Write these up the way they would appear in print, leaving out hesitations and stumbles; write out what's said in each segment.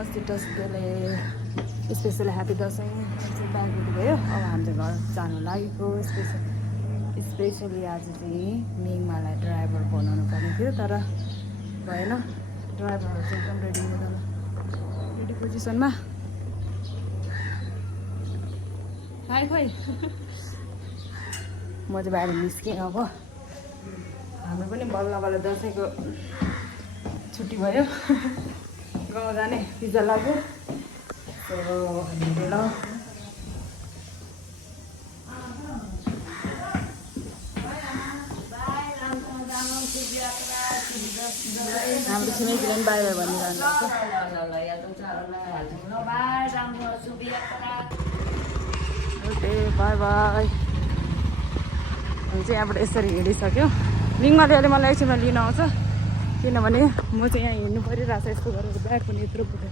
नमस्ते दसैँले special happy Dashain ब्यागहरू भयो। अब हामीले घर जानु लागेको स्पेसली आज चाहिँ मिङमालाई ड्राइभर बनाउनु पर्ने थियो तर भएन। ड्राइभरहरू चाहिँ एकदम रेडी पोजिसनमा हाई खोइ म चाहिँ बाहिर निस्केँ। अब हाम्रो पनि बल्ल दसैँको छुट्टी भयो गाउँ जाने पिज्जा लाग्यो ल। हाम्रो छिमेकीले पनि बाई बाई भनिरहनु ओके बाई बाई। हामी चाहिँ यहाँबाट यसरी हिँडिसक्यो। मिङमाले अहिले मलाई एकछिनमा लिन आउँछ किनभने म चाहिँ यहाँ हिँड्नु परिरहेको छ यस्तो गरेर ब्याग पनि यत्रो पुग्यो।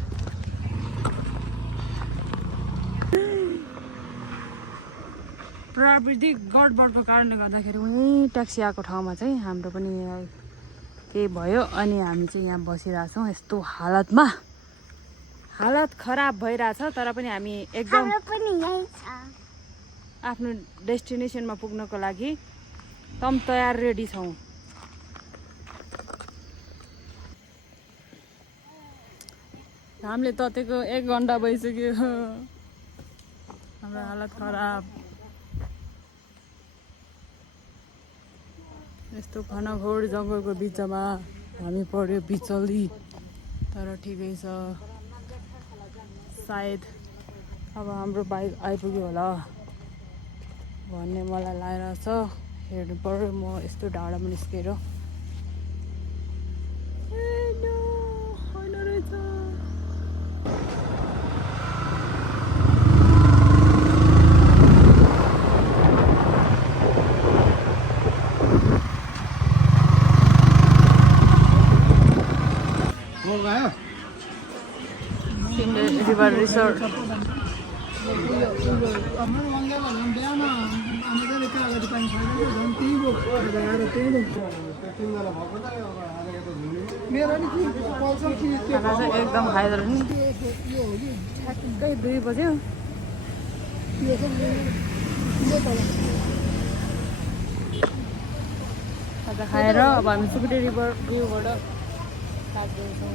प्राविधिक गडबडको कारणले गर्दाखेरि उहीँ ट्याक्सी आएको ठाउँमा चाहिँ हाम्रो पनि केही भयो अनि हामी चाहिँ यहाँ बसिरहेछौँ। यस्तो हालत खराब भइरहेछ तर पनि हामी एकदम आफ्नो डेस्टिनेसनमा पुग्नको लागि एकदम तयार रेडी छौँ। हामीले ततेको 1 घन्टा भइसक्यो। हाम्रो हालत खराब। यस्तो घनघोर जङ्गलको बिचमा हामी पऱ्यो बिचल्ली तर ठिकै छ। सायद अब हाम्रो बाइक आइपुग्यो होला भन्ने मलाई लागेर छ। हेर्नु पऱ्यो म यस्तो डाँडामा निस्केर रिभर रिसोर्ट। खाना चाहिँ एकदम खाइदिएर नि ठ्याक्कै 2 बज्यो। खाजा खाएर अब हामी सुकुटी रिभर भ्यूबाट लाग्दैछौँ।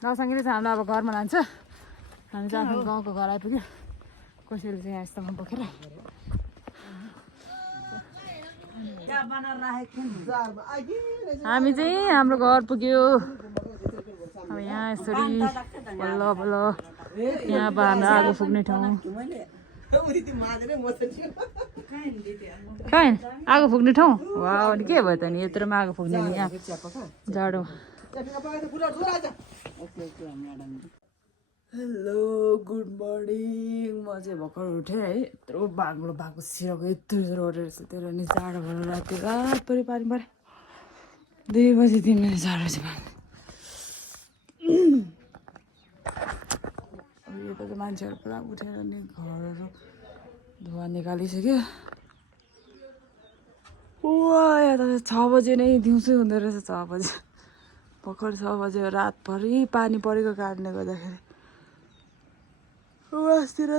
दाउसँगैले चाहिँ हामीलाई अब घरमा लान्छ। हामी चाहिँ आफ्नो गाउँको घर आइपुग्यो। कसैले चाहिँ यहाँ यस्तोमा बोकेर हामी चाहिँ हाम्रो घर पुग्यो। अब यहाँ यसरी बल्ल बल्ल यहाँ अब हाम्रो आगो फुक्ने ठाउँ। कहाँ आगो फुक्ने ठाउँ वा अनि के भयो त नि यत्रोमा आगो फुक्ने यहाँ जाडो। Hello good morning. म चाहिँ भर्खर उठेँ है। यत्रो बाग्लो भएको सिरको यत्रो जोरो उठेर सुतेर नि जाडो भएर राति रातभरि पानी पऱ्यो। 2 बजी 3 मिनट जाडो चाहिँ भयो। अब यता चाहिँ मान्छेहरू पुरा उठेर नि घरहरू धुवा निकालिसक्यो। वा यता 6 बजे नै दिउँसै हुँदो रहेछ। 6 बजे भर्खर 6 बजे रातभरि पानी परेको कारणले गर्दाखेरि वासतिर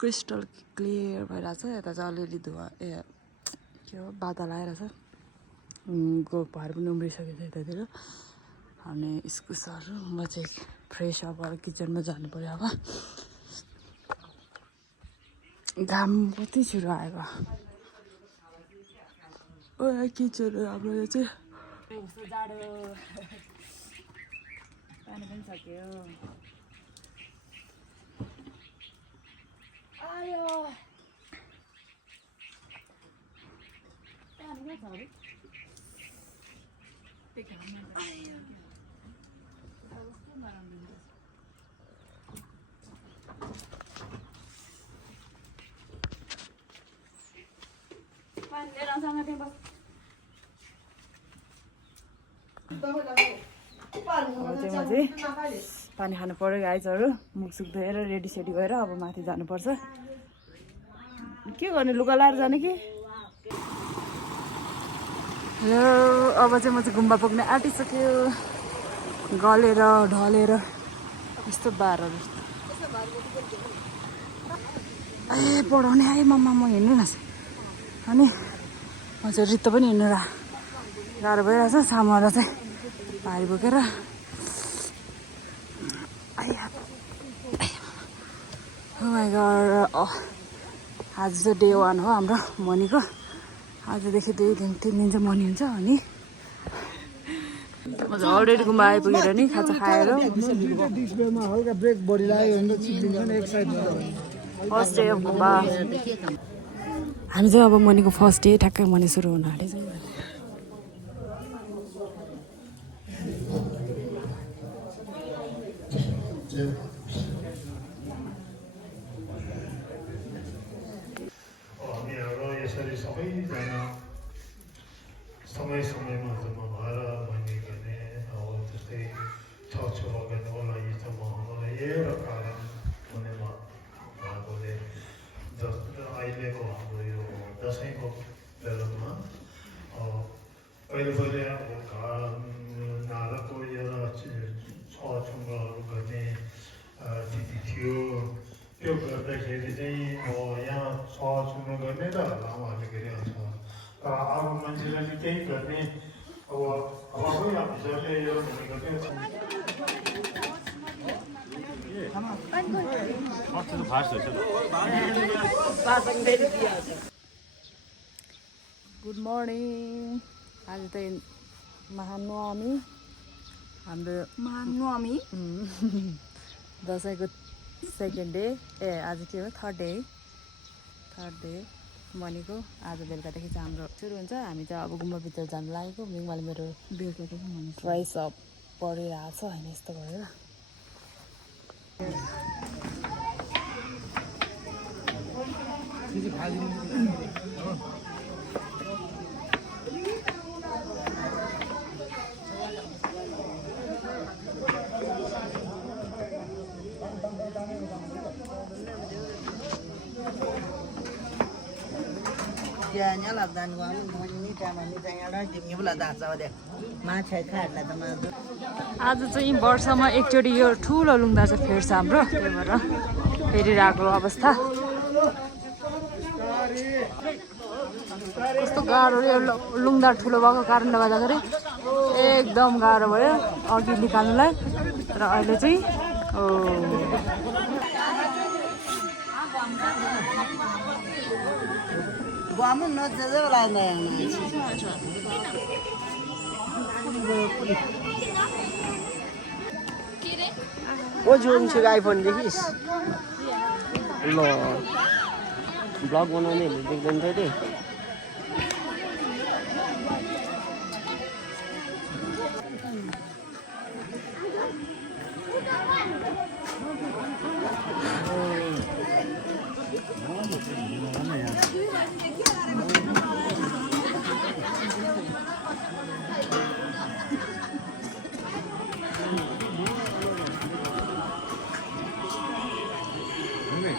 क्रिस्टल क्लियर भइरहेछ यता चाहिँ अलिअलि धुवा के हो बादल आइरहेछ गोपाहरू पनि उम्रिसकेको छ यतातिर अनि इस्कुसहरू म चाहिँ फ्रेस अब किचनमा जानु पर्यो अब घाम कति छिटो आएको ओ किचन हाम्रो यो चाहिँ कस्तो जाडो पानी पनि सक्यो आयो पानी कहाँ छ अरे आयो कस्तो नराम्रो पानी लिएर आउँछ त्यहाँ बस पानी खानु पर्यो गाइजहरू मुखसुख धोएर रेडी सेडी गएर अब माथि जानुपर्छ के गर्ने लुगा लाएर जाने कि हेलो अब चाहिँ म चाहिँ गुम्बा पुग्ने आँटिसक्यो गलेर ढलेर यस्तो बारहरू ए पढाउने आएँ मम्मा म हिँड्नु न अनि म चाहिँ रित्तो पनि हिँड्नु गाह्रो भइरहेछ सामाएर चाहिँ भारी बोकेर आज चाहिँ डे 1 हो हाम्रो मनीको आजदेखि 2 दिन 3 दिन चाहिँ मनी हुन्छ अनि म चाहिँ अलरेडी गुम्बा आइपुगेर नि खाजा खाएर फर्स्ट डे अफ गुम्बा हामी चाहिँ अब मनीको फर्स्ट डे ठ्याक्कै मनी सुरु हुन आँटेछ समय समयमा जम्मा भएर मैले गर्ने अब जस्तै छेउछाउ गर्नुको लागि चाहिँ म एउटा कारण हुनेमा भएकोले जस्तो अहिलेको हाम्रो यो दसैँको बेलामा पहिले अब घर नालाको एउटा छुवाछुवाहरू गर्ने रीति थियो त्यो गर्दाखेरि चाहिँ अब यहाँ छुवाछुवा गर्ने त लामाहरूले गरिहाल्छ तर अब मान्छेले केही गर्ने अब अफिसरले यो भनेको गुड मर्निङ आज चाहिँ महानवमी हाम्रो महानवमी दसैँको सेकेन्ड डे आज के हो थर्ड डे मनीको आज बेलुकादेखि चाहिँ हाम्रो सुरु हुन्छ हामी चाहिँ अब गुम्बाभित्र जानु लागेको मिङमाले मेरो बेलुकादेखि प्राइस अप परिरहेको छ होइन यस्तो गरेर आज चाहिँ वर्षमा एकचोटि यो ठुलो लुङ्दा चाहिँ फेर्छ हाम्रो त्यही भएर फेरिरहेको अवस्था कस्तो गाह्रो यो लुङ्दा ठुलो भएको कारणले गर्दाखेरि एकदम गाह्रो भयो अघि निकाल्नुलाई र अहिले चाहिँ ओ जुन छ आइफोन देखिस् ल ब्लग बनाउने देख्दैन थियो नि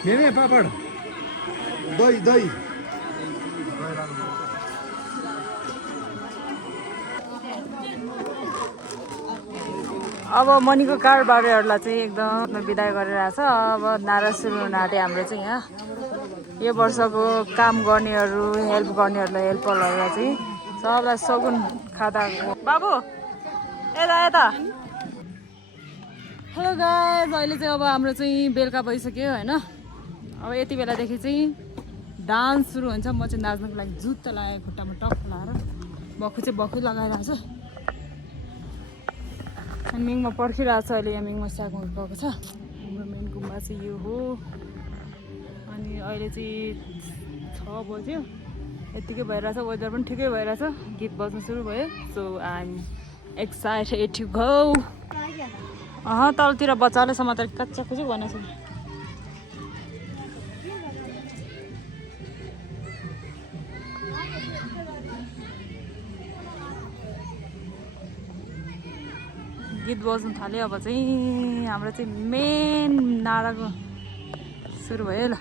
मेमे पापड दही अब मणिको कारबारेहरूलाई चाहिँ एकदम बिदाय गरिरहेछ। अब नारा सुरु हुन आँट्यो हाम्रो चाहिँ यहाँ यो वर्षको काम गर्नेहरू हेल्प गर्नेहरूलाई हेल्परहरूलाई चाहिँ सबलाई सगुन खाता बाबु यता यता। हेलो गाइस, अहिले चाहिँ अब हाम्रो चाहिँ बेलुका भइसक्यो होइन। अब यति बेलादेखि चाहिँ डान्स सुरु हुन्छ। म चाहिँ नाच्नुको लागि जुत्ता लगाएर खुट्टामा टप लगाएर बक्खु चाहिँ बक्खु लगाइरहेको छु। अनि मिङमा पर्खिरहेको छ अहिले। यहाँ मिङमा साग गएको छ। हाम्रो मेन गुम्बा चाहिँ यो हो। अनि अहिले चाहिँ 6 बज्यो यतिकै भइरहेछ। वेदर पनि ठिकै भइरहेछ। गीत बज्नु सुरु भयो। So I am excited to go. तलतिर बच्चाले समातेर कच्चा खुसी भनेको छ। गीत बज्नु थाल्यो। अब चाहिँ हाम्रो चाहिँ मेन नाराको सुरु भयो ल।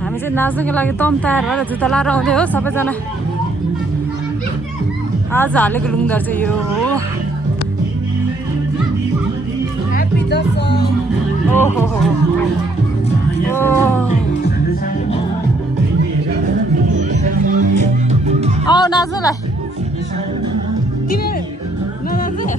हामी चाहिँ नाच्नुको लागि तम तयार भएर जुत्ता लाएर आउँदै हो सबैजना। आज हालेको लुङदार चाहिँ यो हो। ओहो आऊ नाच्नुलाई तिमी ननाच्ने।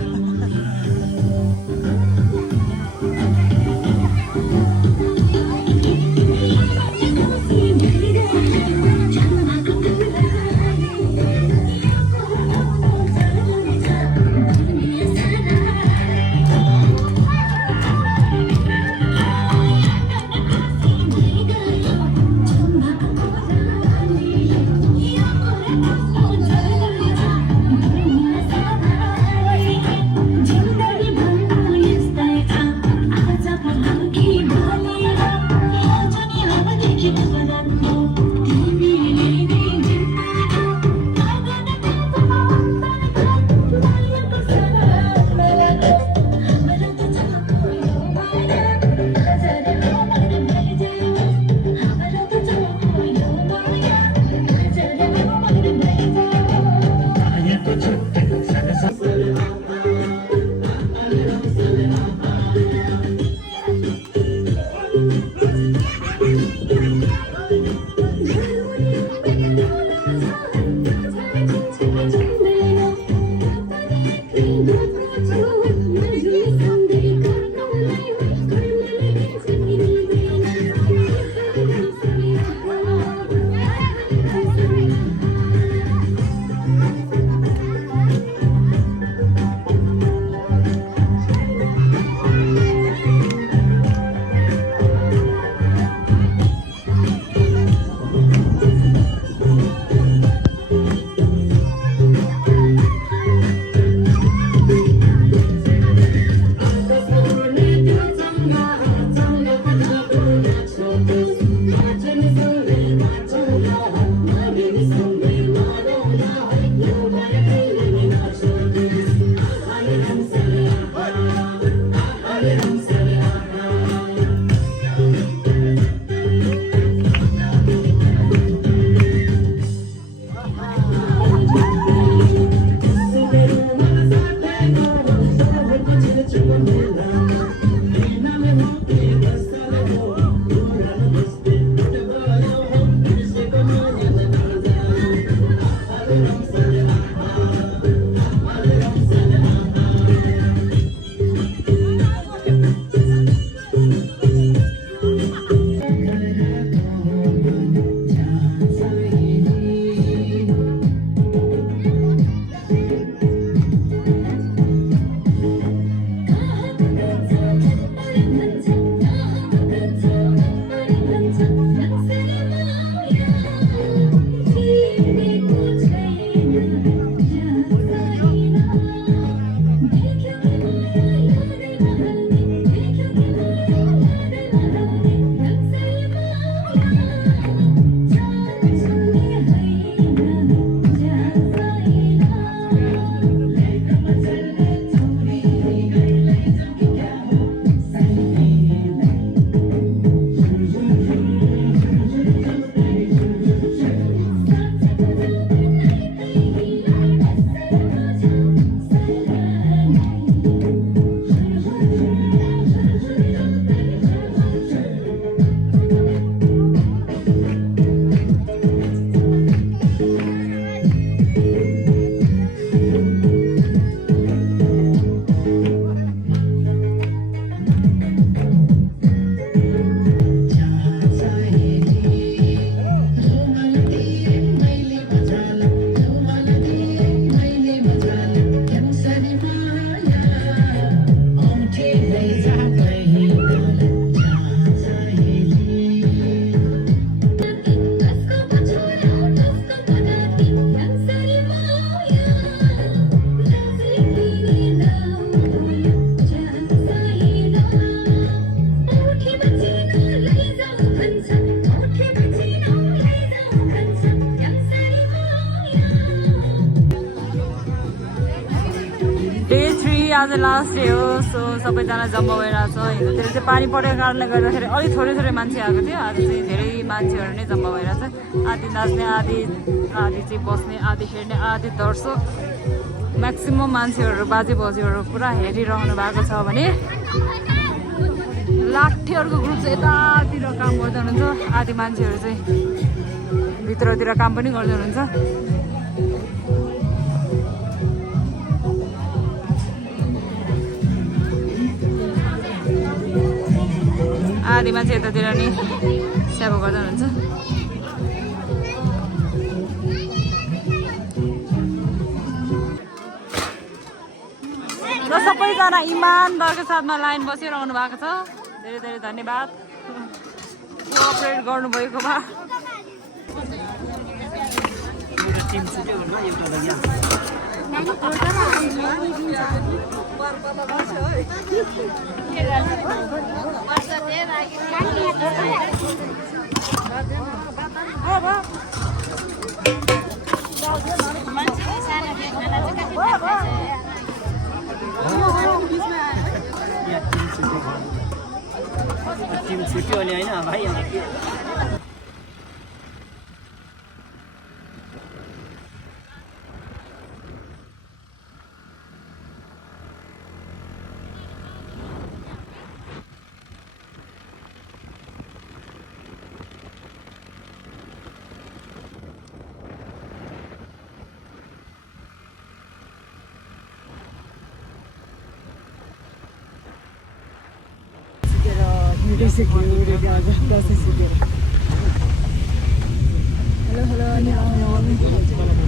आज लास्ट डे हो सो सबैजना जम्मा भइरहेको छ हिजोतिर चाहिँ पानी परेको कारणले गर्दाखेरि अलिक थोरै थोरै मान्छे आएको थियो आज चाहिँ धेरै मान्छेहरू नै जम्मा भइरहेको छ आधी नाच्ने आधी चाहिँ बस्ने आधी हेर्ने आधी दर्शक म्याक्सिमम मान्छेहरू बाजे बज्यूहरू पुरा हेरिरहनु भएको छ भने लाठीहरूको ग्रुप चाहिँ यतातिर काम गर्दै हुनुहुन्छ आधी मान्छेहरू चाहिँ भित्रतिर काम पनि गर्दै हुनुहुन्छ आधी मान्छे यतातिर नि सेवा गर्दै हुनुहुन्छ र सबैजना इमानदारको साथमा लाइन बसिरहनु भएको छ धेरै धेरै धन्यवाद कोअपरेट गर्नुभएकोमा टिम छुट्यो अनि होइन भाइ हेलो हेलो